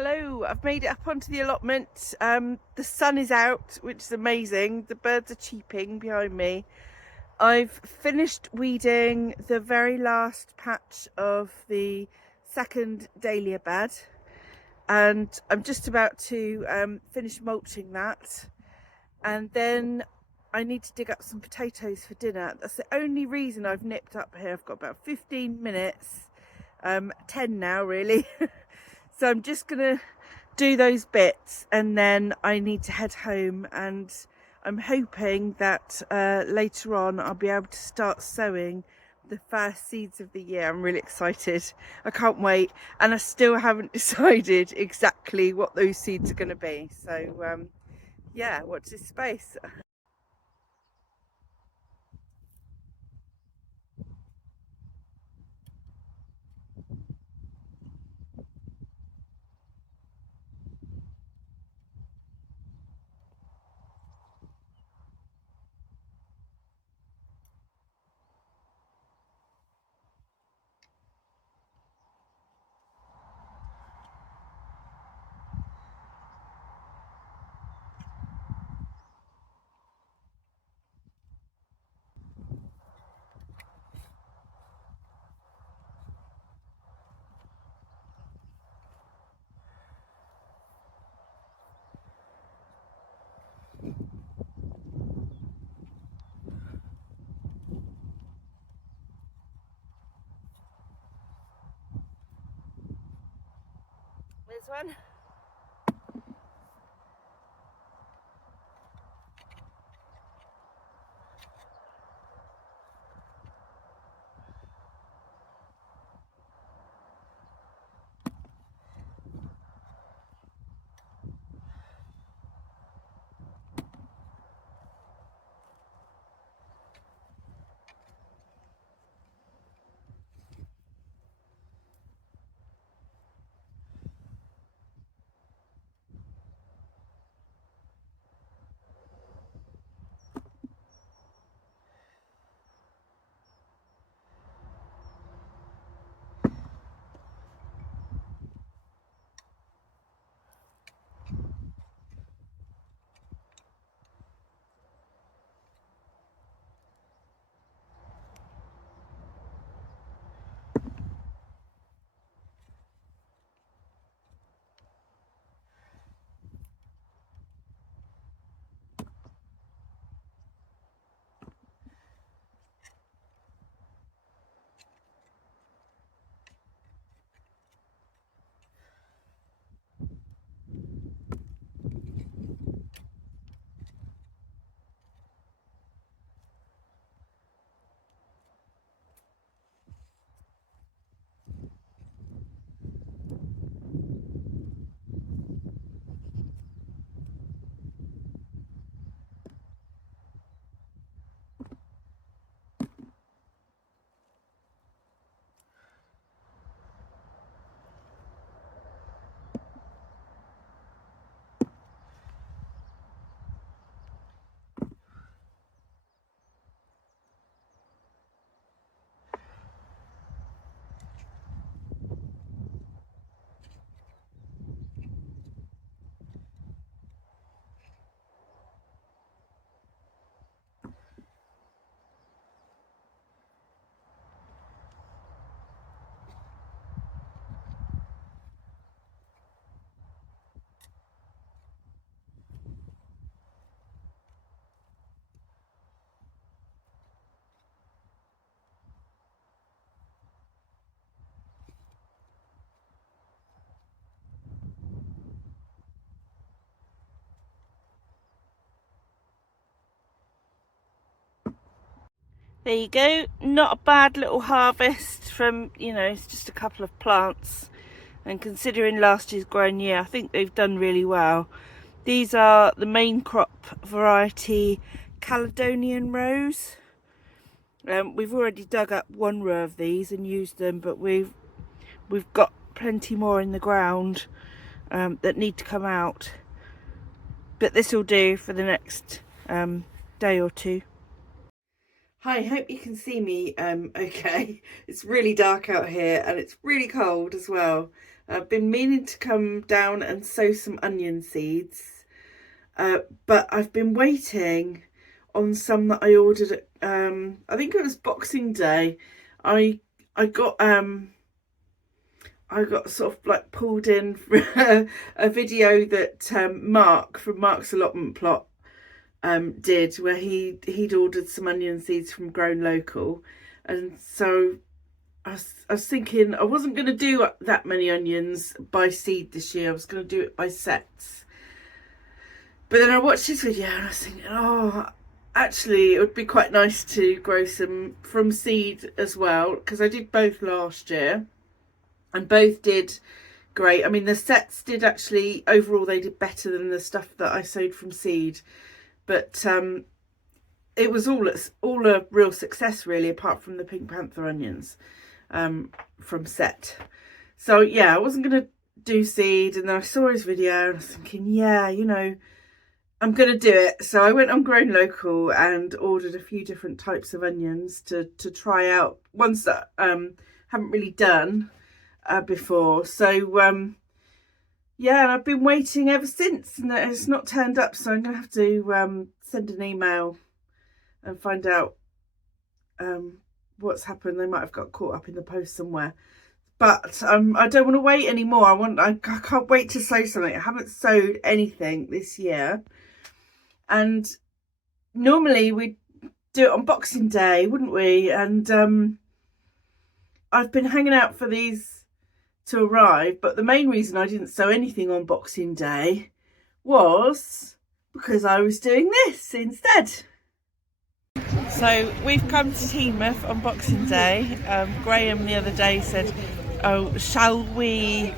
Hello, I've made it up onto the allotment. The sun is out, which is amazing. The birds are cheeping behind me. I've finished weeding the very last patch of the second dahlia bed, and I'm just about to finish mulching that, and then I need to dig up some potatoes for dinner. That's the only reason I've nipped up here. I've got about 15 minutes, 10 now really. So I'm just gonna do those bits and then I need to head home, and I'm hoping that later on I'll be able to start sowing the first seeds of the year. I'm really excited. I can't wait, and I still haven't decided exactly what those seeds are going to be. So yeah, watch this space. This one. There you go. Not a bad little harvest from, it's just a couple of plants. And considering last year's grown year, I think they've done really well. These are the main crop variety Caledonian rose. We've already dug up one row of these and used them, but we've got plenty more in the ground that need to come out. But this will do for the next day or two. Hi, hope you can see me okay. It's really dark out here and it's really cold as well. I've been meaning to come down and sow some onion seeds, but I've been waiting on some that I ordered at, I think it was Boxing Day. I got sort of like pulled in for a video that Mark from Mark's Allotment Plot did, where he'd ordered some onion seeds from Grown Local, and so I was thinking I wasn't going to do that many onions by seed this year. I was going to do it by sets. But then I watched this video and I was thinking, oh, actually it would be quite nice to grow some from seed as well, because I did both last year and both did great. I mean, the sets did actually, overall they did better than the stuff that I sowed from seed, but it was all a real success really, apart from the Pink Panther onions from set. So yeah, I wasn't going to do seed, and then I saw his video and I was thinking, yeah, you know, I'm going to do it. So I went on Grown Local and ordered a few different types of onions to try out, ones that haven't really done before. So yeah, and I've been waiting ever since, and it's not turned up, so I'm going to have to send an email and find out what's happened. They might have got caught up in the post somewhere. But I don't want to wait anymore. I can't wait to sow something. I haven't sowed anything this year. And normally we'd do it on Boxing Day, wouldn't we? And I've been hanging out for these to arrive. But the main reason I didn't sow anything on Boxing Day was because I was doing this instead. So we've come to Teignmouth on Boxing Day. Graham the other day said, oh, shall we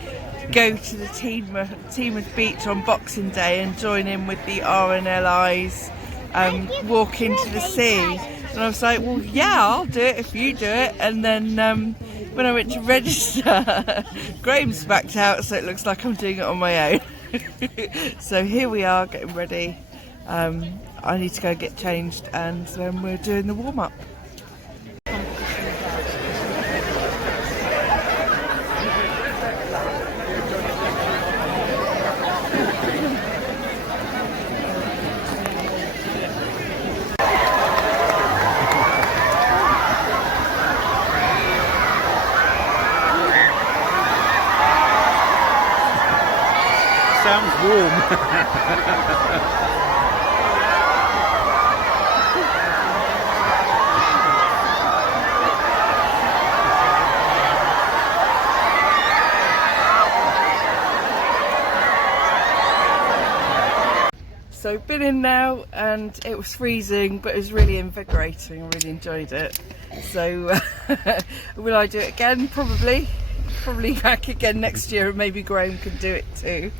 go to the Teignmouth beach on Boxing Day and join in with the RNLI's walk into the sea? And I was like, well, yeah, I'll do it if you do it. And then when I went to register, Graham's backed out, so it looks like I'm doing it on my own. So here we are getting ready. I need to go get changed, and then we're doing the warm-up. Sounds warm. So been in now, and it was freezing, but it was really invigorating. I really enjoyed it. So will I do it again? Probably back again next year, and maybe Graham can do it too.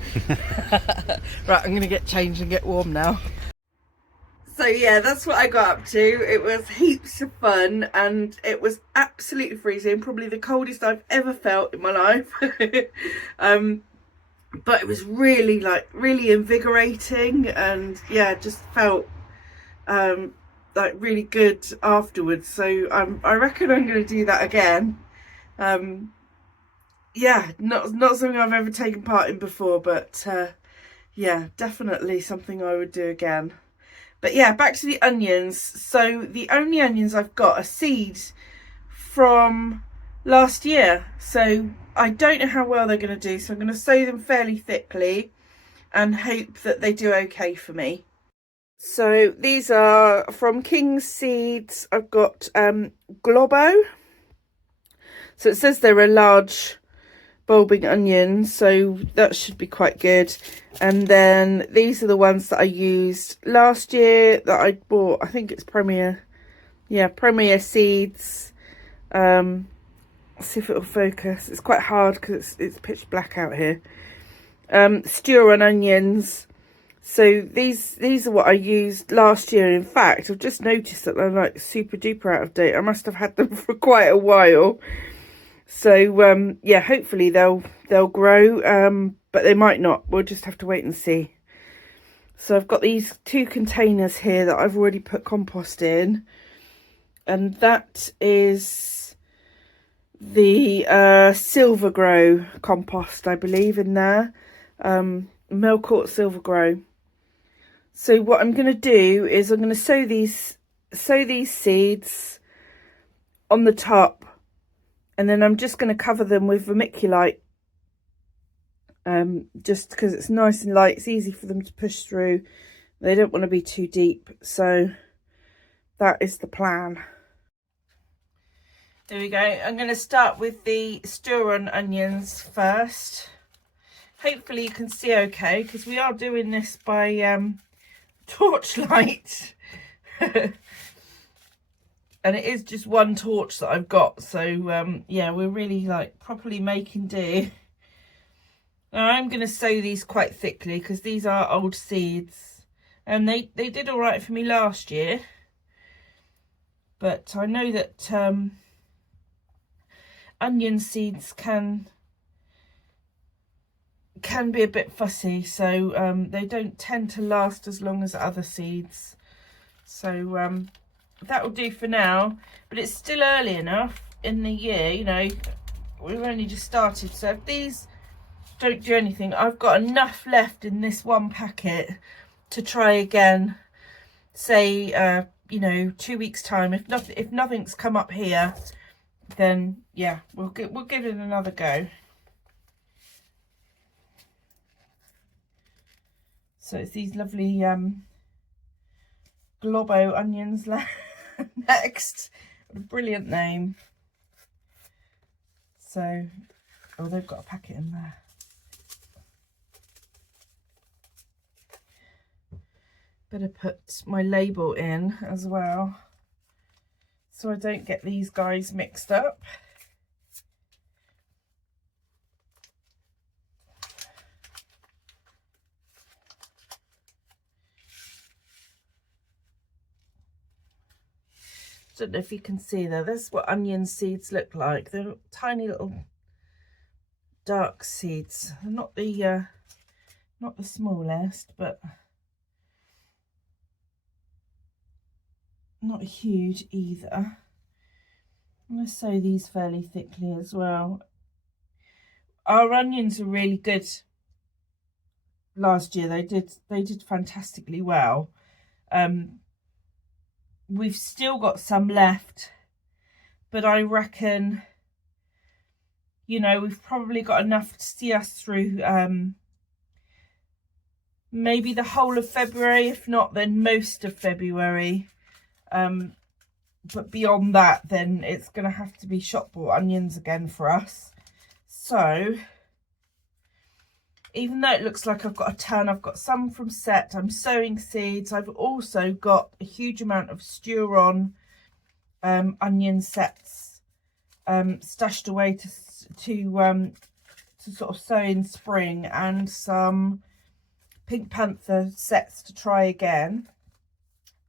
Right, I'm gonna get changed and get warm now. So yeah, that's what I got up to. It was heaps of fun, and it was absolutely freezing, probably the coldest I've ever felt in my life. But it was really invigorating, and yeah, just felt like really good afterwards. So I reckon I'm going to do that again. Yeah, not something I've ever taken part in before, but yeah, definitely something I would do again. But yeah, back to the onions. So the only onions I've got are seeds from last year, so I don't know how well they're going to do, so I'm going to sow them fairly thickly and hope that they do okay for me. So these are from King's Seeds. I've got Globo, so it says they're a large bulbing onion, so that should be quite good. And then these are the ones that I used last year that I bought. I think it's Premier Seeds. See if it'll focus. It's quite hard because it's pitch black out here. Stew on onions. So these are what I used last year. In fact, I've just noticed that they're like super duper out of date. I must have had them for quite a while. So yeah, hopefully they'll grow, but they might not. We'll just have to wait and see. So I've got these 2 containers here that I've already put compost in, and that is the Silver Grow compost, I believe, in there. Melcourt Silver Grow. So what I'm going to do is I'm going to sow these seeds on the top, and then I'm just going to cover them with vermiculite, just because it's nice and light. It's easy for them to push through. They don't want to be too deep, so that is the plan. There we go. I'm going to start with the stir-on onions first. Hopefully you can see okay, because we are doing this by torchlight. And it is just one torch that I've got, so yeah, we're really like properly making do. Now I'm going to sow these quite thickly because these are old seeds, and they did all right for me last year, but I know that onion seeds can be a bit fussy, so they don't tend to last as long as other seeds. So that will do for now, but it's still early enough in the year, you know, we've only just started, so if these don't do anything, I've got enough left in this one packet to try again, say you know, 2 weeks time. If nothing's come up here, then yeah, we'll give it another go. So it's these lovely Globo onions next. What a brilliant name. So, oh, they've got a packet in there. Better put my label in as well, so I don't get these guys mixed up. Don't know if you can see there. That's what onion seeds look like. They're tiny little dark seeds. They're not the smallest, but not huge either. I'm going to sow these fairly thickly as well. Our onions were really good last year. They did fantastically well. We've still got some left, but I reckon, you know, we've probably got enough to see us through maybe the whole of February, if not then most of February. But beyond that, then it's going to have to be shop bought onions again for us. So even though it looks like I've got a ton, I've got some from set. I'm sowing seeds. I've also got a huge amount of stir-on onion sets stashed away to sort of sow in spring, and some Pink Panther sets to try again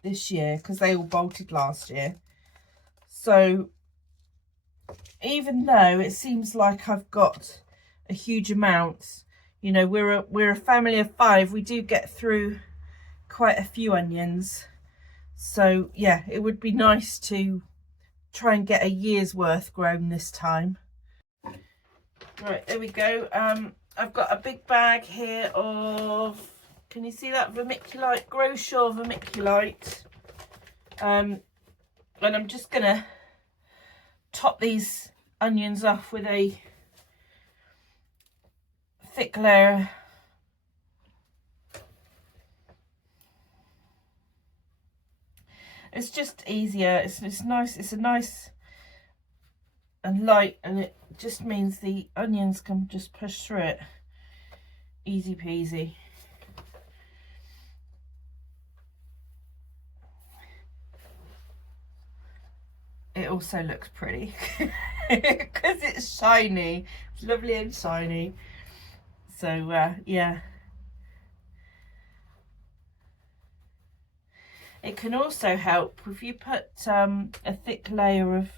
this year because they all bolted last year. So even though it seems like I've got a huge amount, you know, we're a family of 5. We do get through quite a few onions. So yeah, it would be nice to try and get a year's worth grown this time. Right, there we go. I've got a big bag here of, can you see that, vermiculite, Groshaw vermiculite. And I'm just gonna top these onions off with a thick layer it's just easier. It's nice. It's a nice and light, and it just means the onions can just push through it easy peasy. It also looks pretty because it's shiny. It's lovely and shiny. So yeah, it can also help if you put a thick layer of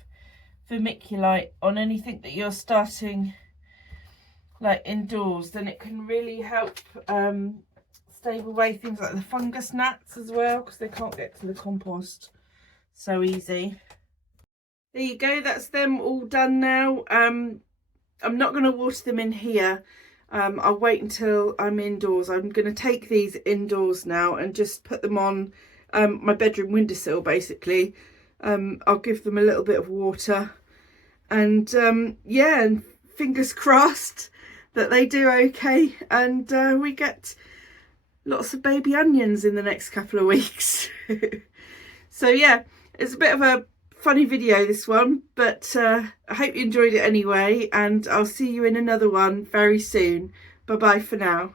vermiculite on anything that you're starting like indoors, then it can really help stave away things like the fungus gnats as well, because they can't get to the compost so easy. There you go, that's them all done now. I'm not going to water them in here. I'll wait until I'm indoors. I'm going to take these indoors now and just put them on my bedroom windowsill basically. I'll give them a little bit of water and yeah, and fingers crossed that they do okay and we get lots of baby onions in the next couple of weeks. So yeah, it's a bit of a funny video this one, but I hope you enjoyed it anyway, and I'll see you in another one very soon. Bye bye for now.